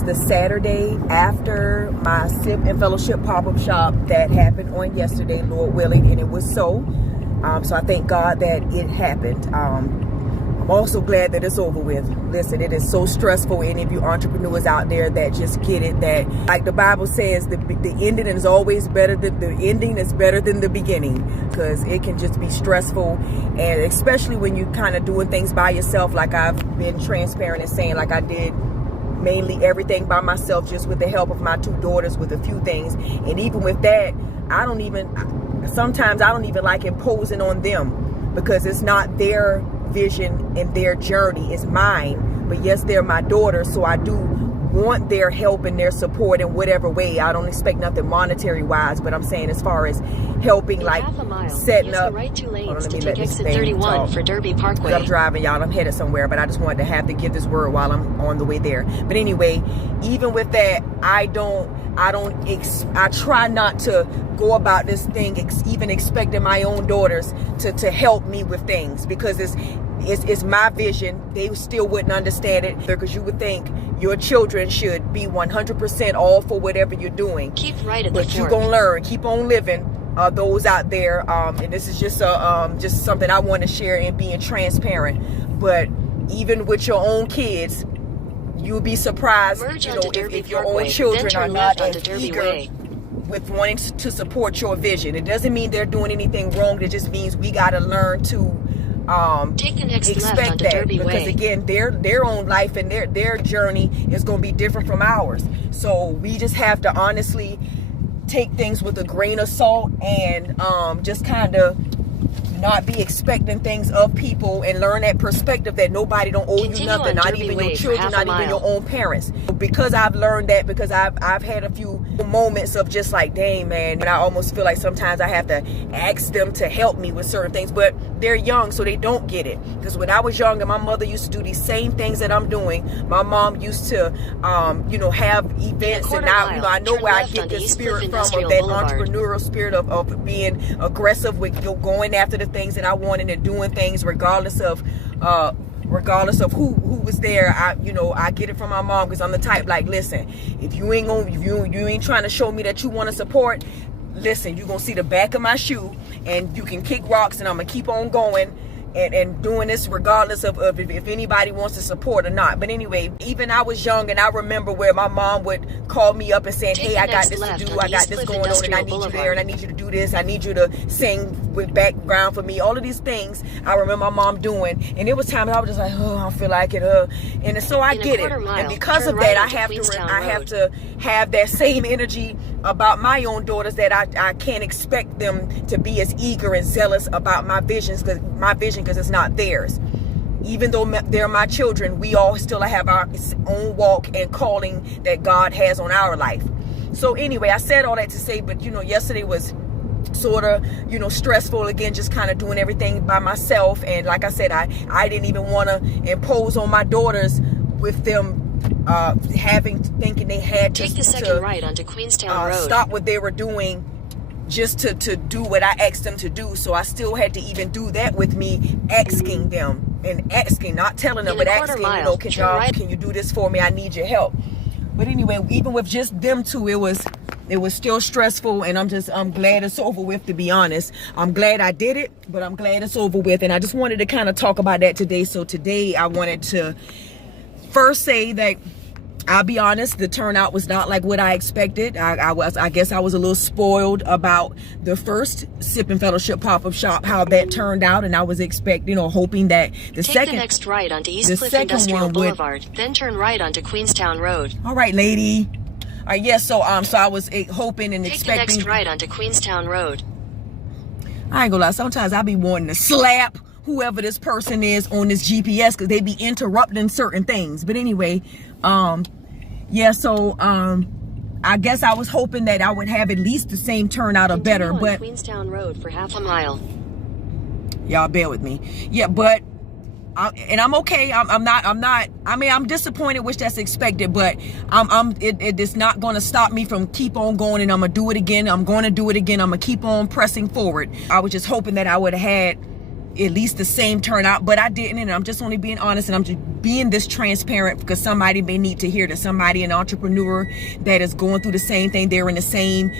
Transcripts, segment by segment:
is the Saturday after my Sip and Fellowship pop-up shop that happened on yesterday, Lord willing, and it was so. So I thank God that it happened. I'm also glad that it's over with. Listen, it is so stressful. Any of you entrepreneurs out there that just get it, that like the Bible says, the ending is always better than the ending is better than the beginning, because it can just be stressful. And especially when you kind of doing things by yourself, like I've been transparent and saying, like I did mainly everything by myself, just with the help of my two daughters with a few things. And even with that, sometimes I don't even like imposing on them, because it's not their vision and their journey, is mine. But yes, they're my daughters, so I do want their help and their support in whatever way. I don't expect nothing monetary wise, but I'm saying as far as helping, like setting up. Right 2 lanes Hold on, let me to let take this exit thing 31 talk. for Derby Parkway. I'm driving, y'all. I'm headed somewhere, but I just wanted to have to give this word while I'm on the way there. But anyway, even with that, I try not to go about this thing even expecting my own daughters to help me with things, because it's my vision. They still wouldn't understand it, because you would think your children should be 100% all for whatever you're doing. Keep right at the But you're fork. gonna learn. Keep on living. Those out there, and this is just just something I want to share and being transparent. But even with your own kids, you'll be surprised, Merge you know, onto Derby if your Parkway, own children then are turn not left as onto Derby eager Way. with wanting to support your vision. It doesn't mean they're doing anything wrong. It just means we got to learn to Take the next left expect onto that, Derby because Way. again, their own life and their journey is going to be different from ours. So we just have to honestly take things with a grain of salt, and just kind of not be expecting things of people, and learn that perspective that nobody don't owe you Continue nothing, on not Derby even Way your for children, half a not even your mile. own parents. Because I've learned that, because I've had a few moments of just like, dang man, and I almost feel like sometimes I have to ask them to help me with certain things, but they're young, so they don't get it. Because when I was younger, my mother used to do these same things that I'm doing. My mom used to have events, and now I know where I get this spirit from, of that entrepreneurial spirit of being aggressive with going after the things that I wanted and doing things regardless of who was there. I get it from my mom, because I'm the type, like, listen, if you ain't trying to show me that you want to support, listen, you're gonna see the back of my shoe, and you can kick rocks, and I'm gonna keep on going and doing this regardless of if anybody wants to support or not. But anyway, even I was young, and I remember where my mom would call me up and say, hey, I got this to do, I got this going on, and I need you there, and I need you to do this, I need you to sing with background for me, all of these things I remember my mom doing. And it was times I was just like, oh, I don't feel like it, and so I get it. And because of that, I have to have that same energy about my own daughters, that I can't expect them to be as eager and zealous about my visions, because it's not theirs. Even though they're my children, we all still have our own walk and calling that God has on our life. So anyway, I said all that to say, but yesterday was sort of stressful again, just kind of doing everything by myself. And like I said, I didn't even want to impose on my daughters with them thinking they had Take the second right onto Queenstown Road. Stop what they were doing just to do what I asked them to do. So I still had to even do that with me asking them, and asking, not telling them, but asking, can you do this for me? I need your help. But anyway, even with just them two, it was still stressful, and I'm glad it's over with, to be honest. I'm glad I did it, but I'm glad it's over with. And I just wanted to kind of talk about that today. So today I wanted to first say that, I'll be honest, the turnout was not like what I expected. I guess I was a little spoiled about the first Sip and Fellowship pop-up shop, how that turned out, and I was hoping that Take the next right onto East Cliff Industrial Boulevard, then turn right onto Queenstown Road. All right, lady. All right, yes. So I was hoping and expecting. Take the next right onto Queenstown Road. I ain't gonna lie. Sometimes I be wanting to slap whoever this person is on this GPS, because they be interrupting certain things. But anyway, so I guess I was hoping that I would have at least the same turnout or better. But Queenstown Road for half a mile. Y'all bear with me. Yeah, but I'm okay. I'm disappointed, which that's expected, but it is not going to stop me from keep on going, and I'm gonna do it again. I'm going to do it again. I'm gonna keep on pressing forward. I was just hoping that I would have had at least the same turnout, but I didn't, and I'm just only being honest, and I'm just being this transparent because somebody may need to hear that. Somebody, an entrepreneur that is going through the same thing. They're in the same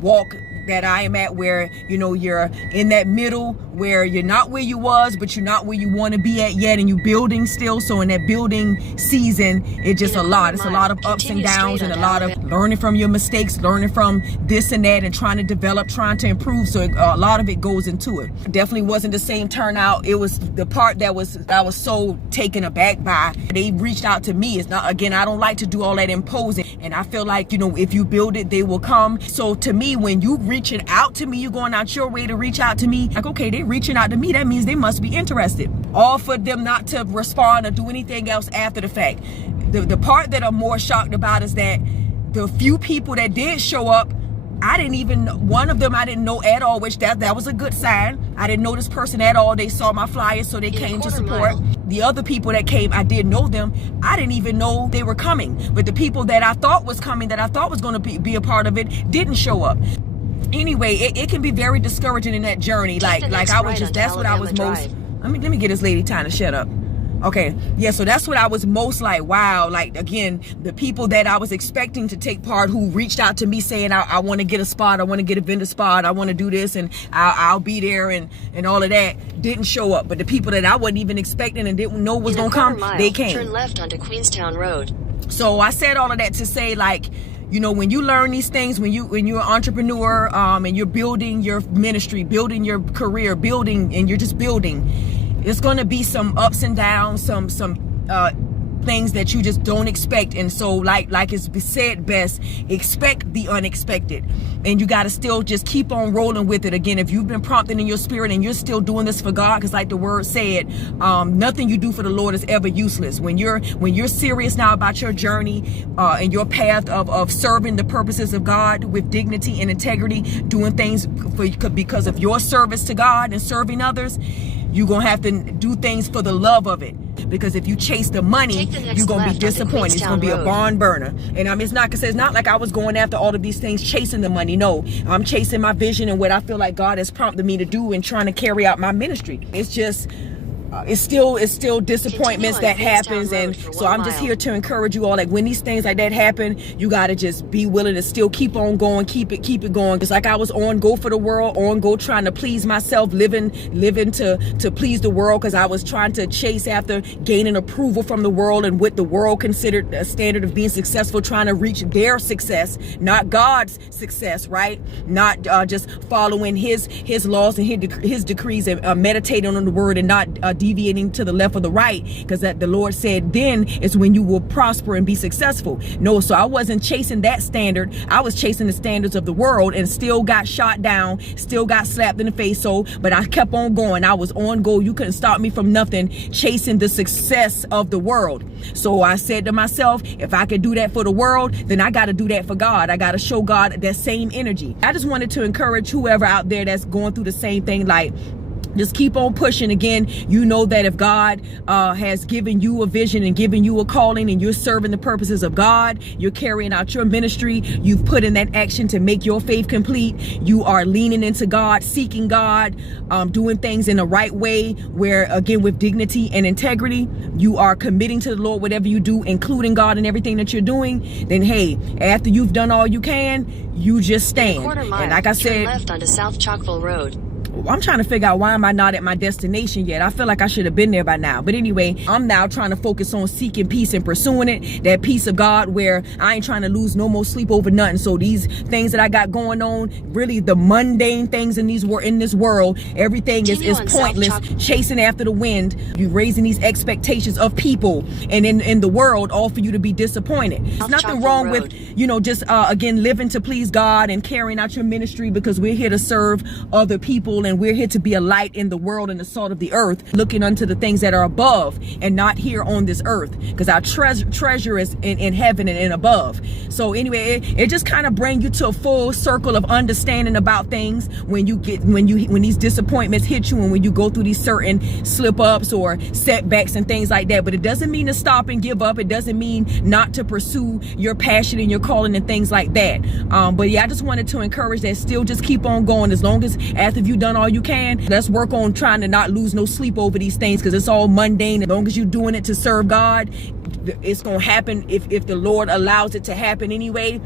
walk that I am at, where, you know, you're in that middle where you're not where you was, but you're not where you want to be at yet, and you're building still. So in that building season, it's just a lot. It's a lot of ups and downs, and a lot of learning from your mistakes, learning from this and that, and trying to develop, trying to improve. So a lot of it goes into it. Definitely wasn't the same turnout. It was the part that I was so taken aback by. They reached out to me. It's not, again, I don't like to do all that imposing, and I feel like, you know, if you build it, they will come. So to me, when you reaching out to me, you going out your way to reach out to me, like, okay, they reaching out to me, that means they must be interested. All for them not to respond or do anything else after the fact. The part that I'm more shocked about is that the few people that did show up, I didn't even, one of them I didn't know at all, which that was a good sign. I didn't know this person at all. They saw my flyer, so they came to support. The other people that came, I did know them. I didn't even know they were coming. But the people that I thought was coming, that I thought was going to be a part of it, didn't show up. Anyway, it can be very discouraging in that journey. Like I was just, that's what I was most, let me get this lady time to shut up. Okay, yeah, so that's what I was most like, wow. Like, again, the people that I was expecting to take part, who reached out to me saying, I want to get a spot, I want to get a vendor spot, I want to do this, and I'll be there, and all of that, didn't show up. But the people that I wasn't even expecting and didn't know was going to come, they came. Turn left onto Queenstown Road. So I said all of that to say, like, you know, when you learn these things, when you're an entrepreneur, and you're building your ministry, building your career, and you're just building, there's going to be some ups and downs, some things that you just don't expect. And so like it's said best, expect the unexpected, and you got to still just keep on rolling with it. Again, if you've been prompted in your spirit and you're still doing this for God, because like the word said, nothing you do for the Lord is ever useless. When you're serious now about your journey and your path of serving the purposes of God with dignity and integrity, doing things because of your service to God and serving others, you're going to have to do things for the love of it. Because if you chase the money, you're going to be disappointed. It's going to be a barn burner. And it's not like I was going after all of these things chasing the money. No, I'm chasing my vision and what I feel like God has prompted me to do and trying to carry out my ministry. It's just, it's still disappointments that happens. And so I'm just here to encourage you all, like, when these things like that happen, you got to just be willing to still keep on going, keep it going. It's like I was on go for the world, on go trying to please myself, living to please the world, because I was trying to chase after gaining approval from the world and what the world considered a standard of being successful, trying to reach their success, not God's success, right? Not just following his laws and his decrees, and meditating on the word, and not deviating to the left or the right, because that the Lord said then is when you will prosper and be successful. No, so I wasn't chasing that standard. I was chasing the standards of the world, and still got shot down, still got slapped in the face. So, but I kept on going. I was on go. You couldn't stop me from nothing, chasing the success of the world. So I said to myself, if I could do that for the world, then I got to do that for God. I got to show God that same energy. I just wanted to encourage whoever out there that's going through the same thing, like, just keep on pushing. Again, you know that if God has given you a vision and given you a calling, and you're serving the purposes of God, you're carrying out your ministry, you've put in that action to make your faith complete, you are leaning into God, seeking God, doing things in the right way, where, again, with dignity and integrity, you are committing to the Lord, whatever you do, including God in everything that you're doing, then hey, after you've done all you can, you just stand. And like I said, turn left onto South Chalkville Road. I'm trying to figure out, why am I not at my destination yet? I feel like I should have been there by now. But anyway, I'm now trying to focus on seeking peace and pursuing it, that peace of God, where I ain't trying to lose no more sleep over nothing. So these things that I got going on, really the mundane things in this world, everything is pointless, chasing after the wind. You raising these expectations of people and in the world, all for you to be disappointed. There's nothing wrong with, just again, living to please God and carrying out your ministry, because we're here to serve other people, and we're here to be a light in the world and the salt of the earth, looking unto the things that are above and not here on this earth, because our treasure is in heaven and above. So anyway, it just kind of brings you to a full circle of understanding about things when these disappointments hit you, and when you go through these certain slip ups or setbacks and things like that. But it doesn't mean to stop and give up. It doesn't mean not to pursue your passion and your calling and things like that. But yeah, I just wanted to encourage that, still just keep on going, as long as after you've done doing all you can. Let's work on trying to not lose no sleep over these things, because it's all mundane. As long as you're doing it to serve God, it's going to happen if the Lord allows it to happen anyway.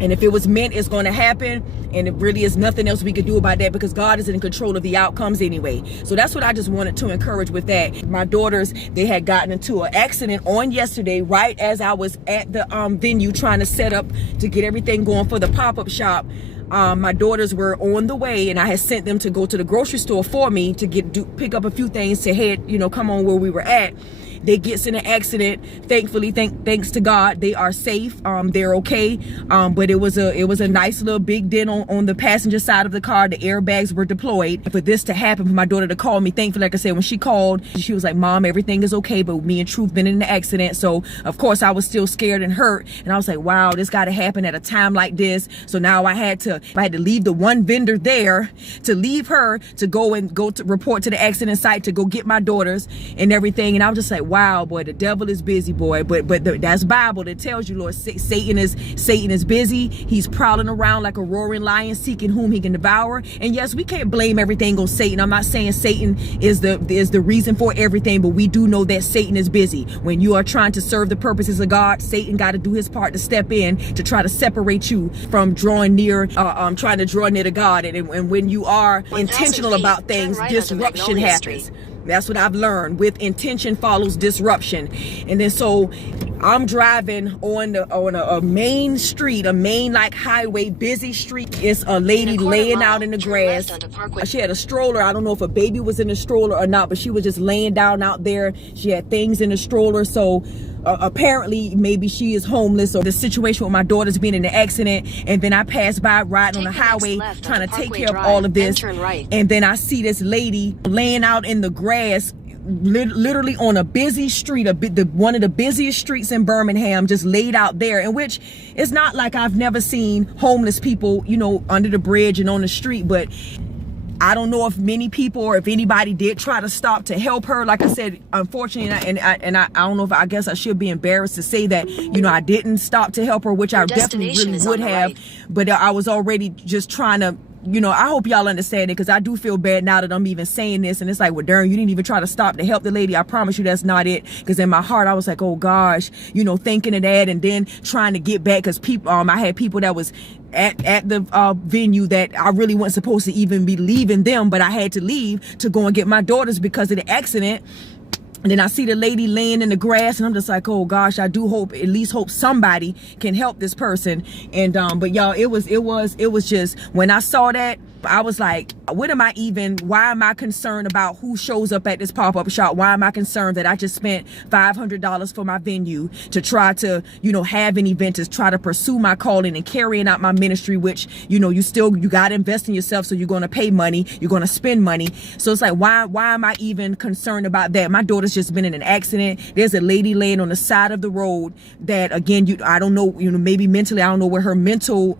And if it was meant, it's going to happen. And it really is nothing else we could do about that, because God is in control of the outcomes anyway. So that's what I just wanted to encourage with that. My daughters, they had gotten into an accident on yesterday, right as I was at the venue trying to set up to get everything going for the pop-up shop. My daughters were on the way, and I had sent them to go to the grocery store for me to pick up a few things to head, come on where we were at. They gets in an accident. Thankfully, thanks to God, they are safe. They're okay. But it was a nice little big dent on the passenger side of the car. The airbags were deployed. For this to happen, for my daughter to call me, thankfully, like I said, when she called, she was like, "Mom, everything is okay." But me and Truth been in an accident, so of course I was still scared and hurt. And I was like, "Wow, this got to happen at a time like this." So now I had to leave the one vendor there, to leave her to go to report to the accident site to go get my daughters and everything. And I was just like, wow, boy, the devil is busy, boy. But that's Bible that tells you, Lord, Satan is busy. He's prowling around like a roaring lion, seeking whom he can devour. And yes, we can't blame everything on Satan. I'm not saying Satan is the reason for everything, but we do know that Satan is busy. When you are trying to serve the purposes of God, Satan got to do his part to step in to try to separate you from drawing near, trying to draw near to God. And when you are intentional about things, disruption happens. That's what I've learned. With intention follows disruption. And then so I'm driving on a main street, a main like highway, busy street. It's a lady laying out in the grass. She had a stroller. I don't know if a baby was in the stroller or not, but she was just laying down out there. She had things in the stroller. So apparently maybe she is homeless, or the situation with my daughters being in the accident. And then I passed by riding on the highway trying to take care of all of this. And then I see this lady laying out in the grass, literally on a busy street, one of the busiest streets in Birmingham, just laid out there. In which it's not like I've never seen homeless people, under the bridge and on the street, but I don't know if many people or if anybody did try to stop to help her. Like I said, unfortunately, I don't know if I guess I should be embarrassed to say that, I didn't stop to help her, which I definitely really would have. But I was already just trying to, I hope y'all understand it, because I do feel bad now that I'm even saying this. And it's like, well, darn, you didn't even try to stop to help the lady. I promise you that's not it. Because in my heart, I was like, oh gosh, thinking of that, and then trying to get back, because people, I had people that was at the venue that I really wasn't supposed to even be leaving them, but I had to leave to go and get my daughters because of the accident. And then I see the lady laying in the grass, and I'm just like, oh gosh, I do at least hope somebody can help this person. And but y'all, it was just, when I saw that, I was like, why am I concerned about who shows up at this pop-up shop? Why am I concerned that I just spent $500 for my venue to try to, have an event, to try to pursue my calling and carrying out my ministry, which, you got to invest in yourself. So you're going to pay money, you're going to spend money. So it's like, why am I even concerned about that? My daughter's just been in an accident. There's a lady laying on the side of the road that, again, I don't know, maybe mentally, I don't know where her mental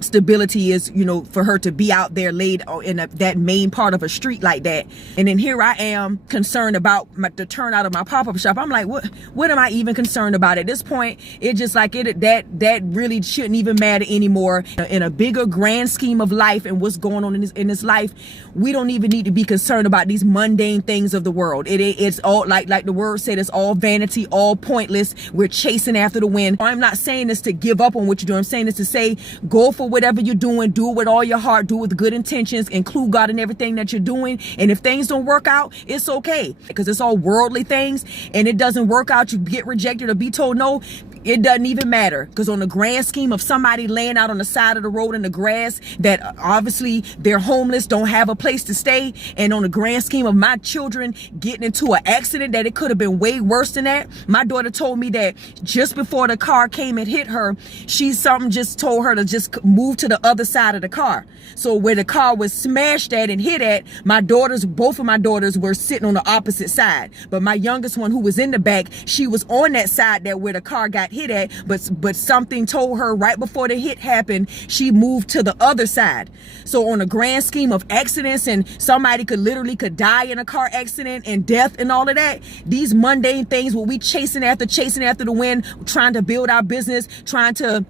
stability is, for her to be out there laid in that main part of a street like that. And then here I am concerned about the turnout of my pop-up shop. I'm like, what am I even concerned about at this point? It just like that really shouldn't even matter anymore. In a bigger grand scheme of life and what's going on in this life, we don't even need to be concerned about these mundane things of the world. It's all like the word said, it's all vanity, all pointless. We're chasing after the wind. I'm not saying this to give up on what you're doing. I'm saying this to say, go for whatever you're doing, do it with all your heart, do it with good intentions, include God in everything that you're doing. And if things don't work out, it's okay, because it's all worldly things, and it doesn't work out, you get rejected or be told no, it doesn't even matter. Because on the grand scheme of somebody laying out on the side of the road in the grass, that obviously they're homeless, don't have a place to stay, and on the grand scheme of my children getting into an accident that it could have been way worse than that. My daughter told me that just before the car came and hit her, something just told her to just move to the other side of the car. So where the car was smashed at and hit at, both of my daughters were sitting on the opposite side. But my youngest one, who was in the back, she was on that side where the car got hit at, but something told her right before the hit happened, she moved to the other side. So on a grand scheme of accidents, and somebody could die in a car accident and death and all of that, these mundane things where we chasing after the wind, trying to build our business, trying to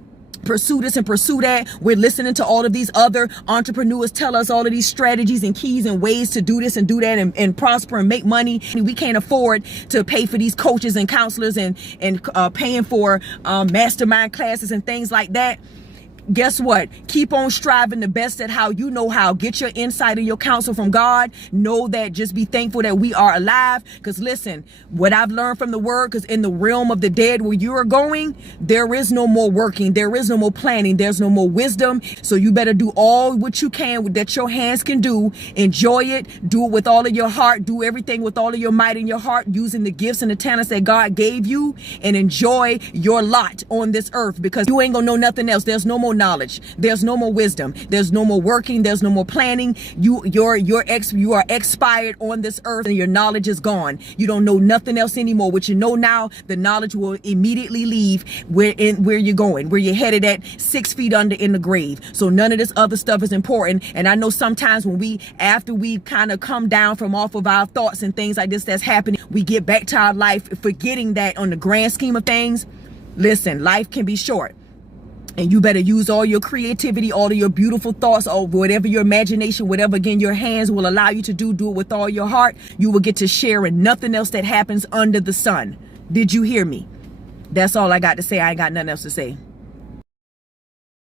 pursue this and pursue that. We're listening to all of these other entrepreneurs tell us all of these strategies and keys and ways to do this and do that and prosper and make money. We can't afford to pay for these coaches and counselors and paying for mastermind classes and things like that. Guess what? Keep on striving the best at how you know how. Get your insight and your counsel from God. Know that, just be thankful that we are alive. Because listen, what I've learned from the word, because in the realm of the dead where you are going, there is no more working. There is no more planning. There's no more wisdom. So you better do all what you can that your hands can do. Enjoy it. Do it with all of your heart. Do everything with all of your might in your heart, using the gifts and the talents that God gave you, and enjoy your lot on this earth, because you ain't gonna know nothing else. There's no more knowledge, there's no more wisdom, there's no more working, there's no more planning. You are expired on this earth, and your knowledge is gone. You don't know nothing else anymore. What you know now, the knowledge will immediately leave where you're going, where you're headed at 6 feet under in the grave. So none of this other stuff is important. And I know sometimes when after we kind of come down from off of our thoughts and things like this that's happening, we get back to our life, forgetting that on the grand scheme of things, listen, life can be short. And you better use all your creativity, all of your beautiful thoughts, or whatever your imagination, whatever, again, your hands will allow you to do it with all your heart. You will get to share in nothing else that happens under the sun. Did you hear me? That's all I got to say. I ain't got nothing else to say.